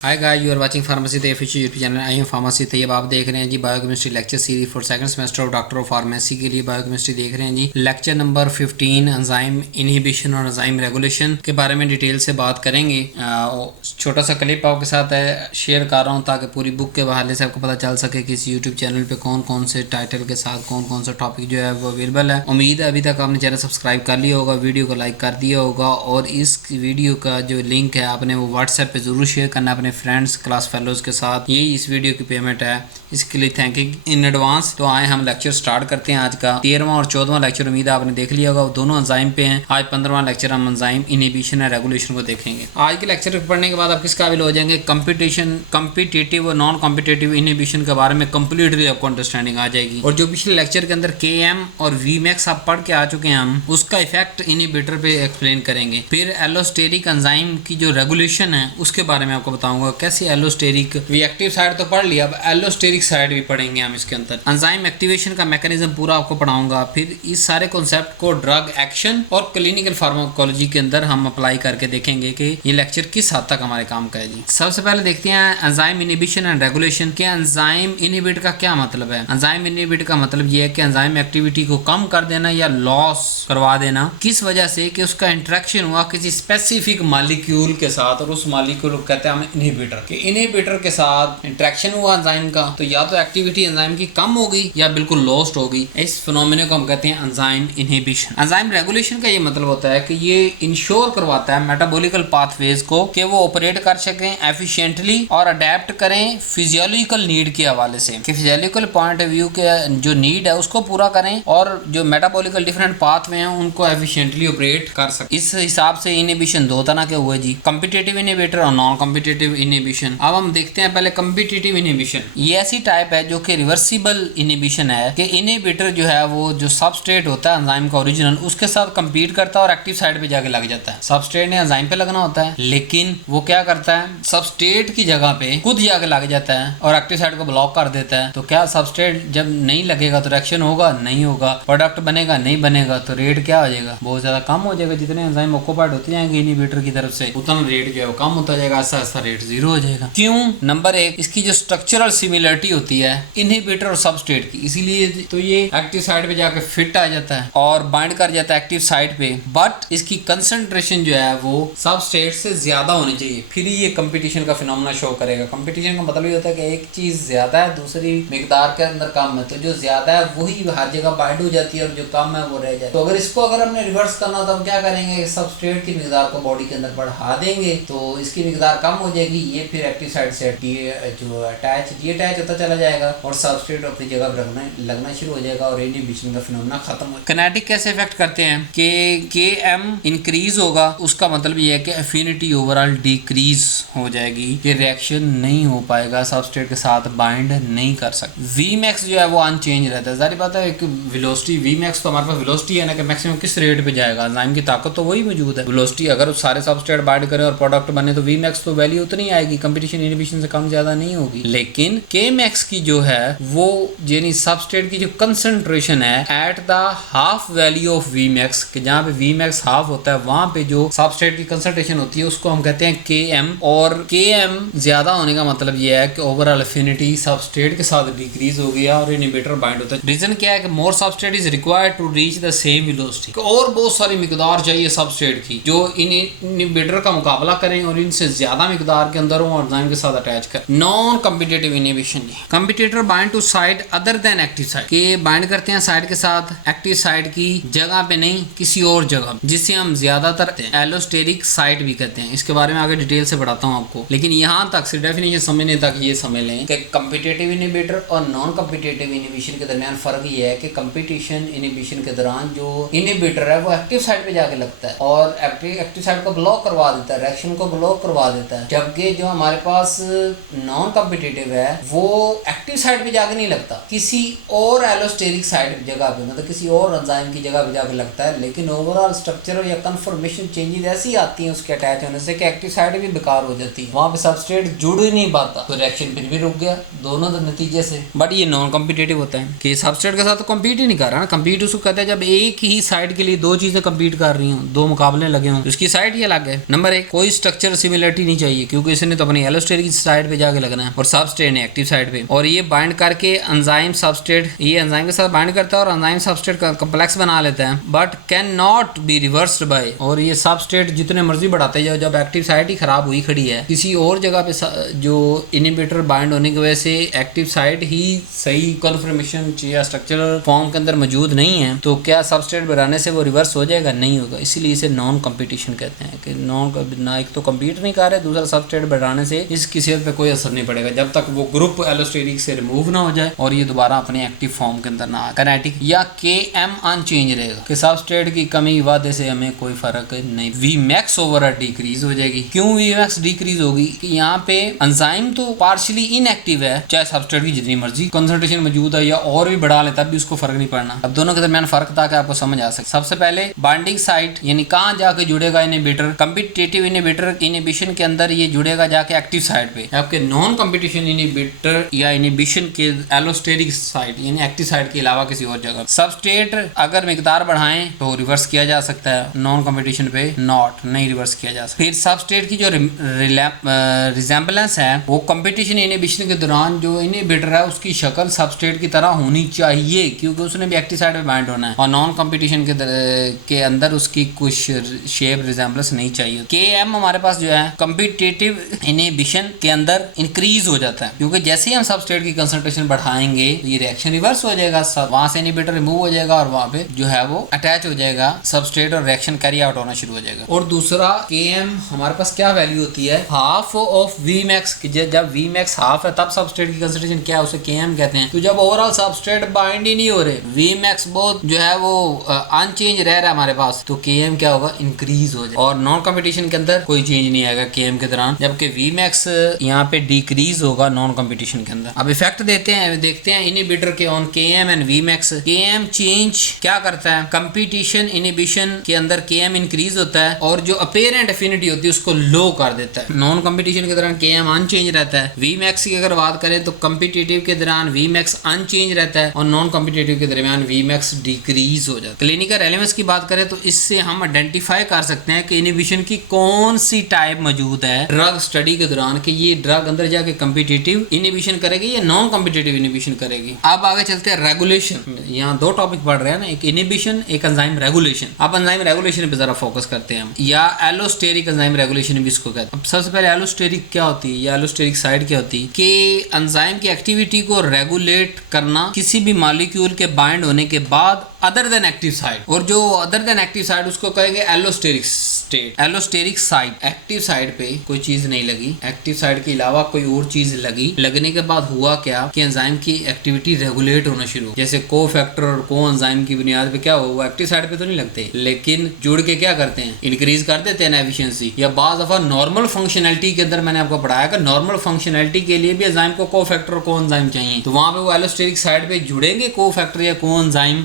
Hi guys, you are watching pharmacy the official YouTube channel. I am pharmacy Tayyab. आप देख रहे हैं जी biochemistry lecture series for second semester of doctor of pharmacy के लिए biochemistry देख रहे हैं जी। लेक्चर नंबर 15 एंजाइम इनहिबिशन और एंजाइम रेगुलेशन के बारे में डिटेल से बात करेंगे। छोटा सा क्लिप आपके साथ शेयर कर रहा हूँ ताकि पूरी बुक के हवाले से आपको पता चल सके कि इस यूट्यूब चैनल पे कौन कौन से टाइटल के साथ कौन कौन सा टॉपिक जो है वो अवेलेबल है। उम्मीद है अभी तक आपने चैनल सब्सक्राइब कर लिया होगा, वीडियो को लाइक कर दिया होगा और इस वीडियो का जो लिंक है आपने वो व्हाट्सएप पे ज़रूर शेयर करना अपने फ्रेंड्स क्लास फेलोज के साथ। यही इस वीडियो की पेमेंट है, इसके लिए थैंकिंग इन एडवांस। तो आए हम लेक्चर स्टार्ट करते हैं। आज का 13वां और 14वां लेक्चर उम्मीद है आपने देख लिया होगा, दोनों एंजाइम पे हैं। आज 15वां लेक्चर हम एंजाइम इनहिबिशन और रेगुलेशन को देखेंगे। आज के लेक्चर पढ़ने के बाद आप किस काबिल हो जाएंगे, कॉम्पिटिटिव और नॉन कॉम्पिटिटिव इनहिबिशन के बारे में कंप्लीटली आपको अंडरस्टैंडिंग आ जाएगी। और जो पिछले लेक्चर के अंदर KM और Vmax आप पढ़ के आ चुके हैं, हम उसका इफेक्ट इनहिबिटर पे एक्सप्लेन करेंगे। फिर एलोस्टेरिक एंजाइम की जो रेगुलेशन है उसके बारे में आपको बताऊंगा, कैसे एलोस्टेरिक रिएक्टिव साइड तो पढ़ लिया, अब एलोस्टेरिक साइड भी पढ़ेंगे हम इसके अंदर। एंजाइम एक्टिवेशन का मैकेनिज्म पूरा आपको पढ़ाऊंगा। फिर इस सारे कॉन्सेप्ट को ड्रग एक्शन और क्लिनिकल फार्माकोलॉजी के अंदर हम अप्लाई करके देखेंगे कि ये लेक्चर किस हद तक हमारे काम का है जी। सबसे पहले देखते हैं एंजाइम इनहिबिशन एंड रेगुलेशन। क्या एंजाइम इनहिबिट का क्या मतलब है? एंजाइम इनहिबिट का मतलब ये है कि एंजाइम एक्टिविटी को कम कर देना या लॉस करवा देना। किस वजह से? कि उसका इंटरेक्शन हुआ किसी स्पेसिफिक मॉलिक्यूल के साथ और उस मॉलिक्यूल को कहते हैं हम इनहिबिटर। कि इनहिबिटर के साथ इंटरेक्शन हुआ एंजाइम का तो या तो एक्टिविटी एंजाइम की कम होगी या बिल्कुल लॉस्ट होगी। इस फिनोमेना को हम कहते हैं एंजाइम इनहिबिशन। एंजाइम रेगुलेशन का ये मतलब होता है कि ये इंश्योर करवाता है मेटाबॉलिकल पाथवेज को कि वो ऑपरेट कर सकें एफिशिएंटली और अडेप्ट करें फिजियोलॉजिकल नीड के हवाले से। कि फिजियोलॉजिकल पॉइंट ऑफ व्यू के जो नीड है उसको पूरा करें और जो मेटाबॉलिकल डिफरेंट पाथवे हैं उनको एफिशिएंटली ऑपरेट कर सकें। इस हिसाब से इनहिबिशन दो तरह के हुए जी, कॉम्पिटिटिव इनहिबिटर और नॉन कॉम्पिटिटिव इनहिबिशन। अब हम देखते हैं पहले कॉम्पिटिटिव इनहिबिशन। ये ऐसी टाइप है जो कि रिवर्सिबल इनहिबिशन है कि इनहिबिटर जो है वो जो सबस्ट्रेट होता है एंजाइम का ओरिजिनल उसके साथ कंपीट करता है और एक्टिव साइड पे जाके लग जाता है। सबस्ट्रेट ने एंजाइम पे लगना होता है लेकिन वो क्या करता है, सबस्ट्रेट की जगह पे खुद जाके लग जाता है और एक्टिव साइड को ब्लॉक कर देता है। तो क्या सबस्ट्रेट जब नहीं लगेगा तो रिएक्शन होगा? नहीं होगा। प्रोडक्ट बनेगा? नहीं बनेगा। तो रेट क्या हो जाएगा? बहुत ज्यादा कम हो जाएगा। जितने एंजाइम ऑक्यूपाइड होते जाएंगे इनहिबिटर की तरफ से उतना रेट जो है वो कम होता जाएगा, ऐसा ऐसा रेट जीरो हो जाएगा। क्यों? नंबर एक, इसकी जो स्ट्रक्चरल सिमिलरिटी होती है इनहिबिटर और सबस्ट्रेट की, इसीलिए तो ये एक्टिव साइड पे जाके फिट आ जाता है और बाइंड कर जाता है एक्टिव साइड पे। बट इसकी कंसंट्रेशन जो है वो सबस्ट्रेट से ज्यादा होनी चाहिए, फिर ये कंपटीशन का फिनोमेना शो करेगा। कंपटीशन का मतलब ये होता है कि एक चीज ज्यादा है दूसरी मिकदार के अंदर कम है, तो जो ज्यादा है वही हर जगह बाइंड हो जाती है और जो कम है वो रह जाए। तो अगर हमने रिवर्स करना तो हम क्या करेंगे, सबस्ट्रेट की मिकदार को बॉडी के अंदर बढ़ा देंगे तो इसकी मिकदार कम हो जाएगी। ये फिर एक्टिव साइड से जो अटैच होता चला जाएगा और सबस्ट्रेट अपनी जगह पर लगना शुरू हो जाएगा और इनहिबिशन का फिनोमेना खत्म हो। किनेटिक कैसे इफेक्ट करते हैं कि Km इंक्रीज होगा, उसका मतलब ये है कि एफिनिटी ओवरऑल डिक्रीज हो जाएगी, कि रिएक्शन नहीं हो पाएगा, सबस्ट्रेट के साथ बाइंड नहीं कर सकते। Vmax जो है वो अनचेंज रहता है। जारी बात है एक वेलोसिटी Vmax तो हमारे पास वेलोसिटी है ना कि मैक्सिमम किस रेट पे जाएगा, एंजाइम की ताकत तो वही मौजूद है। वेलोसिटी अगर सारे सबस्ट्रेट बाइंड करें और प्रोडक्ट बने तो Vmax तो वैल्यू उतनी आएगी, कंपटीशन इनहिबिशन से कम ज्यादा नहीं होगी। लेकिन Kmax की जो है वो यानी सबस्ट्रेट की जो कंसंट्रेशन है at the half value of Vmax, कि जहाँ पे Vmax हाफ होता है वहां पे जो सबस्ट्रेट की कंसंट्रेशन होती है उसको हम कहते हैं Km। और Km ज्यादा होने का मतलब ये है कि ओवरऑल एफिनिटी सबस्ट्रेट के साथ डिक्रीज हो गया और इनहिबिटर बाइंड होता है। रीजन क्या है कि more substrate is required to reach the same velocity, और बहुत सारी मिकदार चाहिए सबस्ट्रेट की जो इनहिबिटर का मुकाबला करें और इनसे ज्यादा मिकदार के अंदर हो एंजाइम के साथ अटैच कर। Non competitive inhibition, competitor bind to side other than active side, के बाइंड करते हैं साइड के साथ एक्टिव साइड की जगह पे नहीं किसी और जगह, जिसे हम ज्यादातर एलोस्टेरिक साइट भी कहते हैं। इसके बारे में आगे डिटेल से बताता हूँ आपको, लेकिन यहाँ तक सिर्फ डेफिनेशन समझने तक ये समझ लें कि कॉम्पिटिटिव इनहिबिटर और नॉन कॉम्पिटिटिव इनहिबिशन के दरमियान फर्क ये है कि कंपटीशन इनहिबिशन के दौरान जो इनहिबिटर है वो एक्टिव साइड पे जाके लगता है और एक्टिव साइड को ब्लॉक करवा देता है, रिएक्शन को ब्लॉक करवा देता है। जबकि जो हमारे पास नॉन कॉम्पिटिटिव है वो एक्टिव साइड पे जाके नहीं लगता, किसी और एलोस्टेरिक साइड जगह पे, मतलब किसी और एंजाइम की जगह पे जाके लगता है, लेकिन ओवरऑल स्ट्रक्चर या कन्फर्मेशन चेंजेस ऐसी आती हैं उसके अटैच होने से कि एक्टिव साइड भी बेकार हो जाती है, वहां पे सबस्ट्रेट जुड़ ही नहीं पाता तो रिएक्शन फिर भी रुक गया दोनों तो नतीजे से। बट ये नॉन कॉम्पिटिटिव होता है कि सबस्ट्रेट के साथ तो कम्पीट ही नहीं कर रहा ना। कम्पीट उसको कहते हैं जब एक ही साइड के लिए दो चीजें कम्पीट कर रही हूँ, दो मुकाबले लगे हों, उसकी साइड ही अलग है। नंबर एक, कोई स्ट्रक्चर सिमिलरिटी नहीं चाहिए क्योंकि क्योंकि इसने तो अपनी एलोस्टेरिक साइड पे जाके लगना है और सबस्ट्रेट ने एक्टिव साइड पे, और ये बाइंड करके एंजाइम सबस्ट्रेट, ये एंजाइम के साथ बाइंड करता है और एंजाइम सबस्ट्रेट का कॉम्प्लेक्स बना लेता है, but can not be reversed bye. और ये सबस्ट्रेट जितने मर्जी बढ़ाते जाओ, जब एक्टिव साइड ही खराब हुई खड़ी है, किसी और जगह पे जो इनिबिटर बाइंड होने की वजह से एक्टिव साइड ही सही कन्फर्मेशन या स्ट्रक्चरल फॉर्म के अंदर मौजूद नहीं है, तो क्या सबस्ट्रेट बढ़ाने से वो रिवर्स हो जाएगा? नहीं होगा। इसीलिए इसे नॉन कंपटीशन कहते हैं कि ना एक तो कम्पीट नहीं कर रहे, दूसरा सबस्ट्रेट बढ़ाने से इसकी सेहत पे कोई असर नहीं पड़ेगा जब तक वो ग्रुप एलोस्टेरिक से रिमूव ना हो जाए और ये दोबारा अपने एक्टिव फॉर्म के अंदर ना आए। काइनेटिक या Km अनचेंज रहेगा कि सबस्ट्रेट की कमी वादे से हमें कोई फर्क नहीं। Vmax ओवर डिक्रीज हो जाएगी। क्यों Vmax डिक्रीज होगी? कि यहाँ पे एंजाइम तो पार्शियली इनएक्टिव है, चाहे सबस्ट्रेट की जितनी मर्जी कंसंट्रेशन मौजूद है या और भी बढ़ा ले तब भी उसको फर्क नहीं पड़ना। अब दोनों के दरमियान फर्क ताकि आपको समझ आ सके। सबसे पहले बाइंडिंग साइट यानी कहाँ जाके जुड़ेगा इनिबिटर, कम्पिटिटिव इनिबिटर इनिबिशन के अंदर ये जुड़ेगा जाके एक्टिव साइट पे। आपके नॉन कम्पिटिशन इनिबिटर या इनिबिशन के एलोस्टेरिक साइट यानी एक्टिव साइट के अलावा किसी और जगह। सबस्ट्रेट अगर मिकदार बढ़ाएं तो रिवर्स किया जा सकता है, नॉन कम्पिटिशन पे नॉट नहीं रिवर्स किया जा सकता। फिर सबस्ट्रेट की जो रिजेम्बलेंस है वो कम्पिटिशन इनिबिशन के दौरान जो इनिबिटर है उसकी शक्ल सबस्ट्रेट की तरह होनी चाहिए, क्योंकि उसने भी एक्टिव साइट पे बाइंड होना है, और नॉन कम्पिटिशन के अंदर उसकी कुछ शेप रिजेम्बलेंस नहीं चाहिए। Km हमारे पास जो है कम्पिटिटिव इनिबिशन के अंदर इंक्रीज हो जाता है, क्योंकि जैसे ही हम सबस्ट्रेट की कंसंट्रेशन बढ़ाएंगे तो ये रिएक्शन रिवर्स हो जाएगा, वहां से इनिबिटर रिमूव हो जाएगा और वहां पे जो है वो अटैच हो जाएगा सबस्ट्रेट और रिएक्शन कैरी आउट होना शुरू हो जाएगा। और दूसरा Km हमारे पास क्या वैल्यू होती है? Half of Vmax। जब Vmax हाफ है तब सबस्ट्रेट की कंसंट्रेशन क्या है, उसे Km कहते हैं। तो जब ओवरऑल सबस्ट्रेट बाइंड ही नहीं हो रहे, Vmax बहुत जो है वो अनचेंज रह रहा है हमारे पास, तो Km क्या होगा? इंक्रीज हो जाएगा। और नॉन कम्पिटिशन के अंदर कोई चेंज नहीं आएगा Km के दौरान, जबकि Vmax यहाँ पे डिक्रीज होगा नॉन कम्पिटिशन के अंदर। अब इफेक्ट देखते हैं इनिबिटर के on Km and Vmax। Km change क्या करता है? कंपटीशन इनिबिशन के अंदर Km इंक्रीज होता है और जो अपेरेंट एफिनिटी होती है उसको लो कर देता है। नॉन कंपटीशन के दौरान Km अनचेंज रहता है। Vmax की अगर बात करें तो कंपिटिटिव के दौरान Vmax अनचेंज रहता है और नॉन कंपिटिटिव के दरमियान Vmax डिक्रीज हो जाता है। क्लिनिकल रेलेवेंस की बात करें तो इससे हम आइडेंटिफाई कर सकते हैं कि इनिबिशन की कौन सी टाइप मौजूद है ड्रग स्टडी के दौरान, कि ये ड्रग अंदर जाके कंपिटिटिव इनिबिशन करेगी या नॉन कंपिटिटिव इनिबिशन करेगी। अब आगे चलते हैं रेगुलेशन। यहाँ दो टॉपिक पढ़ रहे हैं ना, एक इनिबिशन एक एंजाइम रेगुलेशन। अब एंजाइम रेगुलेशन पे जरा फोकस करते हैं हम, या एलोस्टेरिक एंजाइम रेगुलेशन भी इसको कहते हैं। अब सबसे पहले एलोस्टेरिक क्या होती है या एलोस्टेरिक साइड क्या होती है? कि एंजाइम की एक्टिविटी को रेगुलेट करना किसी भी मॉलिक्यूल के बाइंड होने के बाद अदर देन एक्टिव साइड, और जो अदर देन एक्टिव साइड उसको कहेंगे allosteric state. Allosteric side active side पे कोई चीज नहीं लगी, एक्टिव साइड के अलावा कोई और चीज लगी, लगने के बाद हुआ क्या कि एंजाइम की एक्टिविटी रेगुलेट होना शुरू। जैसे को फैक्टर और को एंजाइम की बुनियाद पे क्या हो, वो एक्टिव साइड पे तो नहीं लगते, लेकिन जुड़ के क्या करते हैं? इंक्रीज कर देते हैं एफिशिएंसी। या बाज दफा नॉर्मल फंक्शनैलिटी के अंदर मैंने आपको पढ़ाया कि नॉर्मल फंक्शनैलिटी के लिए भी एंजाइम को को फैक्टर और को एंजाइम चाहिए, तो वहां पे वो एलोस्टेरिक साइड पे जुड़ेंगे को फैक्टर या को एंजाइम,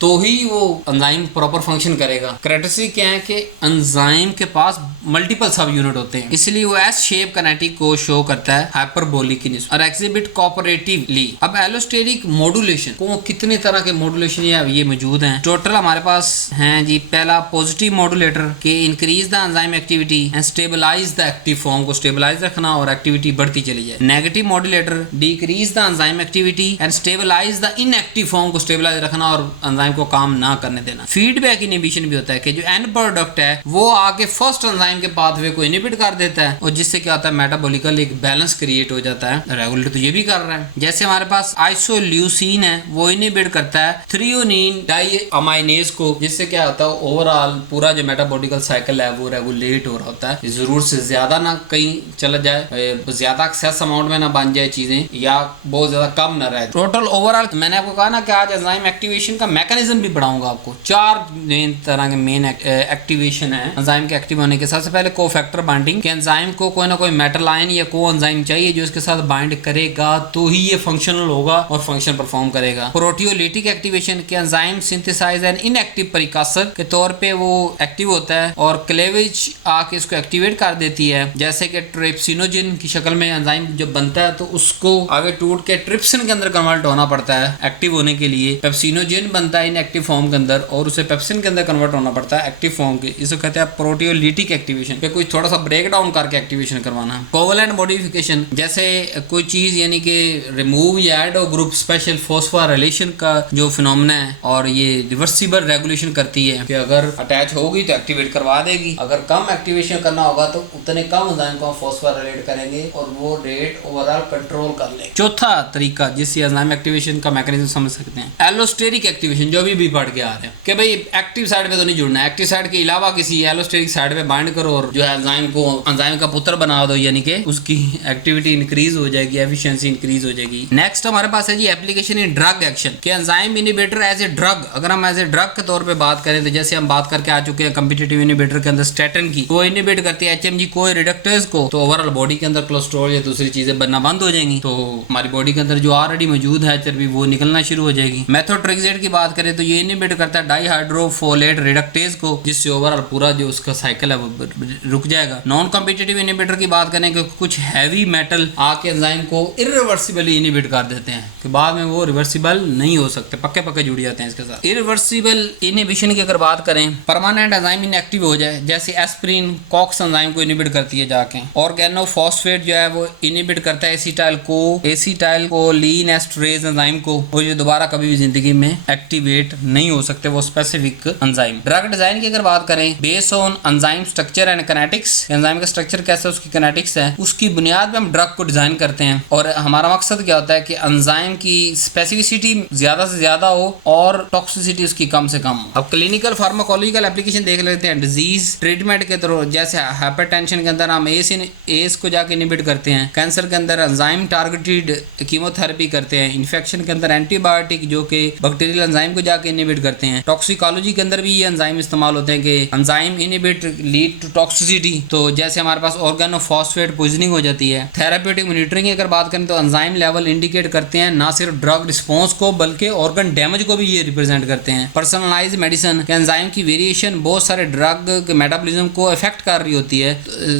तो ही वो एंजाइम प्रॉपर फंक्शन करेगा। कैरेक्टरिस्टिक क्या है कि एंजाइम के पास मल्टीपल सब यूनिट होते हैं, इसलिए वो एस शेप काइनेटिक को शो करता है हाइपरबोलिक और एक्सिबिट कोऑपरेटिवली। अब एलोस्टेरिक मॉड्यूलेशन को कितने तरह के मॉड्यूलेशन ये मौजूद हैं? टोटल हमारे पास हैं जी, पहला पॉजिटिव मॉड्यूलेटर के increase the enzyme activity and stabilize the active form, को स्टेबलाइज रखना और एक्टिविटी बढ़ती चली जाए। Negative modulator decrease the enzyme activity and stabilize the inactive form, को स्टेबलाइज रखना और एंजाइम को काम ना करने देना। फीडबैक इनिबिशन भी होता है कि जो एंड प्रोडक्ट है वो आके फर्स्ट एंजाइम के पाथवे को इनिबिट कर देता है, और जिससे क्या होता है? मेटाबॉलिकल एक बैलेंस क्रिएट हो जाता है। रेगुलेटर तो ये भी कर रहा है। जैसे हमारे पास आइसोल्यूसिन है, वो इनिबिट करता है थ्रियोनिन डाइअमाइनेज को, जिससे क्या होता है? ओवरऑल पूरा जो मेटाबॉलिकल साइकिल है वो रेगुलेट हो रहा होता है। जरूर से ज्यादा ना कहीं चला जाए, ज्यादा एक्सेस अमाउंट में ना बन जाए चीजें, या बहुत ज्यादा कम ना रहे। टोटल ओवरऑल मैंने आपको कहा ना कि आज एंजाइम एक्टिवेशन का मैकेनिज्म भी पढ़ाऊंगा आपको। 4 मेन तरह के मेन एक्टिवेशन है एंजाइम के एक्टिव होने के। सबसे पहले कोफैक्टर बाइंडिंग, कि एंजाइम को कोई ना कोई मेटल आयन या को एंजाइम चाहिए जो इसके साथ बाइंड करेगा तो ही ये फंक्शनल होगा और फंक्शन परफॉर्म करेगा। प्रोटियोलिटिक एक्टिवेशन, के enzyme synthesize an inactive precursor के तौर पे वो एक्टिव होता है और क्लेवेज आके इसको एक्टिवेट कर देती है। जैसे कि ट्रिप्सिनोजिन की शक्ल में एंजाइम जब बनता है तो उसको आगे टूट के ट्रिप्सिन के अंदर कन्वर्ट होना पड़ता है एक्टिव होने के लिए। पेप्सिनोजिन बनता है इनएक्टिव फॉर्म के अंदर और उसे पेप्सिन के अंदर कन्वर्ट होना पड़ता है एक्टिव फॉर्म के। इसको कहते हैं प्रोटियोलिटिक एक्टिवेशन। एक्टिवेशन पे कुछ थोड़ा सा ब्रेक डाउन करके एक्टिवेशन करवाना है। कोवेलेंट मॉडिफिकेशन जैसे कोई चीज यानी कि रिमूव या ऐड और ग्रुप स्पेशल फॉस्फोराइलेशन का जो फिनोमेना है, और ये रिवर्सिबल रेगुलेशन करती है कि अगर अटैच होगी तो एक्टिवेट करवा देगी, अगर कम एक्टिवेशन करना होगा तो उतने कम एंजाइम को हम फॉस्फोराइलेट करेंगे और वो रेट ओवरऑल कंट्रोल कर लेंगे। चौथा तरीका जिससे एंजाइम एक्टिवेशन का मैकेनिज्म समझ सकते हैं, एलोस्टेरिक एक्टिवेशन, जो भी पढ़ के आ रहे हैं कि भाई एक्टिव साइड पे तो नहीं जुड़ना, एक्टिव साइड के अलावा किसी एलोस्टेरिक साइड पे बाइंड करो और जो है एंजाइम का पुत्र बना दो, यानी कि उसकी एक्टिविटी इंक्रीज हो जाएगी, एफिशिएंसी इंक्रीज हो जाएगी। नेक्स्ट हमारे पास है जी एप्लीकेशन इन ड्रग एक्शन कि enzyme inhibitor as a drug, अगर हम एज ए ड्रग के तौर पे बात करें तो जैसे हम बात करके आ चुके हैं कॉम्पिटिटिव इनहिबिटर के अंदर स्टैटिन की, वो इनहिबिट करती है एचएमजी को रिडक्टेज को, तो ओवरऑल बॉडी के अंदर कोलेस्ट्रॉल या दूसरी चीजें बनना बंद हो जाएंगी, तो हमारी बॉडी के अंदर जो ऑलरेडी मौजूद है चर्बी वो निकलना शुरू हो जाएगी। मेथोट्रेक्सेट की बात करें तो ये इनहिबिट करता है डाइहाइड्रोफोलेट रिडक्टेज को, जिससे ओवरऑल पूरा जो उसका साइकिल है वो रुक जाएगा। नॉन कॉम्पिटिटिव इनहिबिटर की बात करें कि कुछ हैवी मेटल आके एंजाइम को इरिवर्सिबली इनहिबिट कर देते हैं कि बाद में वो रिवर्सिबल नहीं हो सकते, पक्के पक्के जुड़ जाते हैं इसके साथ। इरिवर्सिबल इनहिबिशन की अगर बात करें, परमानेंट एंजाइम इनएक्टिव हो जाए, जैसे एस्पिरिन कॉक्स एंजाइम को इनहिबिट करती है जाके, ऑर्गेनोफॉस्फेट जो है वो इनहिबिट करता है एसिटाइल कोलिन एस्टरेज एंजाइम को, वो जो दोबारा कभी भी जिंदगी में एक्टिवेट नहीं हो सकते वो स्पेसिफिक एंजाइम। ड्रग डिजाइन की अगर बात करें, based on enzyme structure and kinetics, enzyme का स्ट्रक्चर कैसा है, उसकी किनेटिक्स है, उसकी बुनियाद पे हम ड्रग को डिजाइन करते हैं। और हमारा मकसद क्या होता है कि एंजाइम की स्पेसिफिसिटी ज्यादा से ज्यादा हो और टॉक्सिसिटी उसकी कम से कम हो। अब क्लिनिकल फार्माकोलॉजिकल एप्लीकेशन देख लेते हैं डिजीज ट्रीटमेंट के थ्रू, जैसे हाइपरटेंशन के अंदर हम एस को जाके इनहिबिट करते हैं, कैंसर के अंदर एंजाइम टारगेटेड कीमोथेरेपी करते हैं, इन्फेक्शन के अंदर एंटीबायोटिक जो कि बैक्टीरियल एंजाइम को जाके इनहिबिट करते हैं, टॉक्सिकोलॉजी के अंदर भी ये एंजाइम इस्तेमाल होते हैं कि enzyme inhibit lead to toxicity, तो जैसे हमारे पास ऑर्गेनोफॉस्फेट पॉइजनिंग हो जाती है। थेराप्यूटिक मॉनिटरिंग की अगर बात करें तो एंजाइम लेवल इंडिकेट करते हैं ना सिर्फ ड्रग रिस्पॉन्स को बल्कि ऑर्गन डैमेज को भी ये रिप्रेजेंट करते हैं। पर्सनलाइज्ड मेडिसिन के एंजाइम की वेरिएशन बहुत सारे ड्रग के मेटाबॉलिज्म को अफेक्ट कर रही होती है,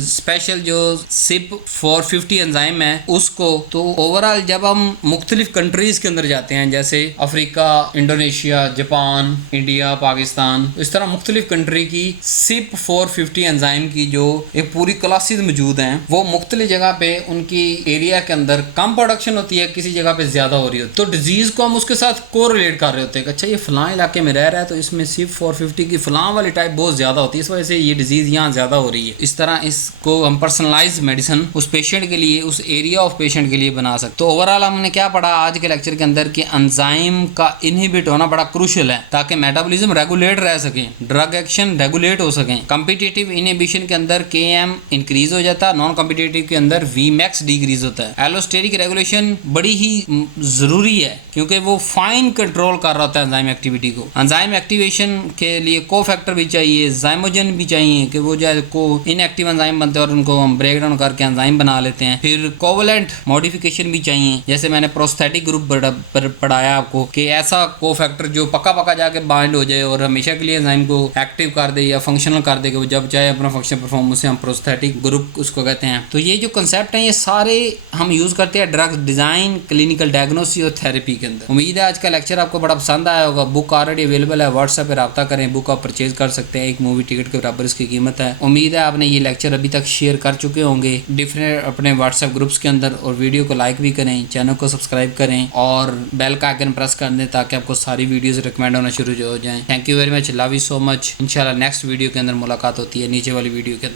स्पेशल जो CYP450 एंजाइम है उसको, तो ओवरऑल जब हम मुख्तलिफ कंट्रीज के अंदर जाते हैं जैसे Africa, Indonesia, Japan, India, Pakistan, इस तरह मुख्तलिफ कंट्री की CYP450 एंजाइम की जो एक पूरी क्लासेस मौजूद हैं, वो मुख्तलिफ जगह पे उनकी एरिया के अंदर कम प्रोडक्शन होती है, किसी जगह पे ज्यादा हो रही होती है, तो डिजीज को हम उसके साथ कोरिलेट कर रहे होते हैं कि अच्छा ये फलां इलाके में रह रहा है तो इसमें CYP450 की फलां वाली टाइप बहुत ज्यादा होती है, इस वजह से ये डिजीज यहाँ ज्यादा हो रही है। इस तरह इसको हम पर्सनलाइज मेडिसिन उस पेशेंट के लिए, उस एरिया ऑफ पेशेंट के लिए बना सकते। तो ओवरऑल हमने क्या पढ़ा आज के लेक्चर के अंदर कि एंजाइम का इनहिबिट होना बड़ा क्रूशियल है ताकि मेटाबॉलिज्म रेगुलेट रह सके, ड्रग एक्शन रेगुलेट हो सके। कॉम्पिटिटिव इनहिबिशन के अंदर Km इंक्रीज हो जाता है, नॉन कॉम्पिटिटिव के अंदर Vmax डिक्रीज होता है। एलोस्टेरिक रेगुलेशन बड़ी ही जरूरी है क्योंकि वो फाइन कंट्रोल कर रहा होता है एंजाइम एक्टिविटी को। एंजाइम एक्टिवेशन के लिए कोफैक्टर भी चाहिए, जाइमोजन भी चाहिए कि वो जो है को इनएक्टिव एंजाइम बनते हैं और उनको हम ब्रेक डाउन करके एंजाइम बना लेते हैं। फिर कोवेलेंट मॉडिफिकेशन भी चाहिए, जैसे मैंने प्रोस्थेटिक ग्रुप पढ़ाया आपको कि ऐसा कोफैक्टर जो पक्का जाके बाइंड हो जाए और हमेशा के लिए एंजाइम को एक्टिव कर दे या फंक्शनल कर दे कि वो जब चाहे अपना फंक्शन परफॉर्म, उसे हम प्रोस्थेटिक ग्रुप उसको कहते हैं। तो ये जो कंसेप्ट है ये सारे हम यूज करते हैं ड्रग डिजाइन, क्लिनिकल डायग्नोसिस और थेरेपी के अंदर। उम्मीद है आज का लेक्चर आपको बड़ा पसंद आया होगा। बुक ऑलरेडी अवेलेबल है, व्हाट्सएप पे रब्ता करें, बुक आप परचेज कर सकते हैं, एक मूवी टिकट के बराबर इसकी कीमत है। उम्मीद है आपने ये लेक्चर अभी तक शेयर कर चुके होंगे डिफरेंट अपने व्हाट्सएप ग्रुप्स के अंदर, और वीडियो को लाइक भी करें, चैनल को सब्सक्राइब करें और बेल का आइकन प्रेस कर दें ताकि आपको सारी वीडियोस रिकमेंड होना शुरू हो जाएं। Thank you very much, love you so much. इंशाल्लाह नेक्स्ट वीडियो के अंदर मुलाकात होती है नीचे वाली वीडियो के अंदर।